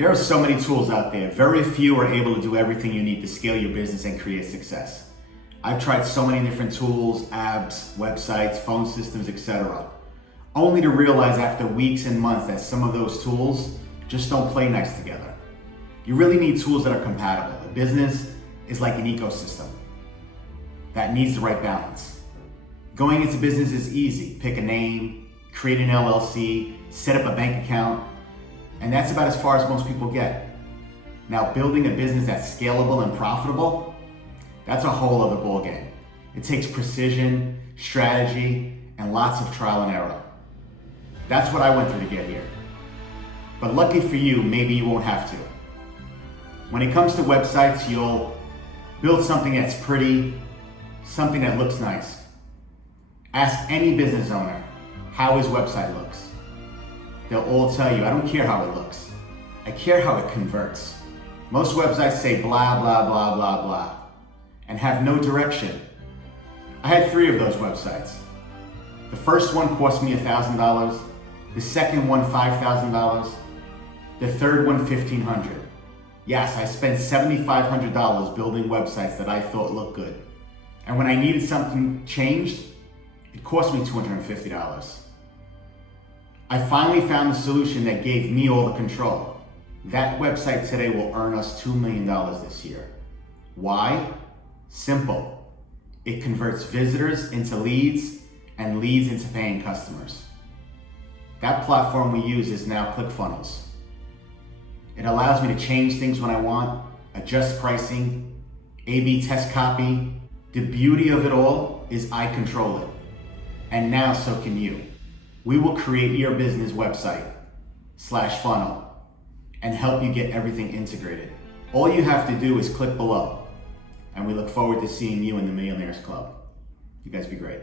There are so many tools out there. Very few are able to do everything you need to scale your business and create success. I've tried so many different tools, apps, websites, phone systems, etc. Only to realize after weeks and months that some of those tools just don't play nice together. You really need tools that are compatible. A business is like an ecosystem that needs the right balance. Going into business is easy. Pick a name, create an LLC, set up a bank account, and that's about as far as most people get. Now, building a business that's scalable and profitable, that's a whole other ballgame. It takes precision, strategy, and lots of trial and error. That's what I went through to get here. But lucky for you, maybe you won't have to. When it comes to websites, you'll build something that's pretty, something that looks nice. Ask any business owner how his website looks. They'll all tell you, I don't care how it looks. I care how it converts. Most websites say blah, blah, blah, blah, blah, and have no direction. I had 3 of those websites. The first one cost me $1,000, the second one $5,000, the third one $1,500. Yes, I spent $7,500 building websites that I thought looked good. And when I needed something changed, it cost me $250. I finally found the solution that gave me all the control. That website today will earn us $2 million this year. Why? Simple. It converts visitors into leads and leads into paying customers. That platform we use is now ClickFunnels. It allows me to change things when I want, adjust pricing, A/B test copy. The beauty of it all is I control it. And now so can you. We will create your business website /funnel and help you get everything integrated. All you have to do is click below, and we look forward to seeing you in the Millionaires Club. You guys be great.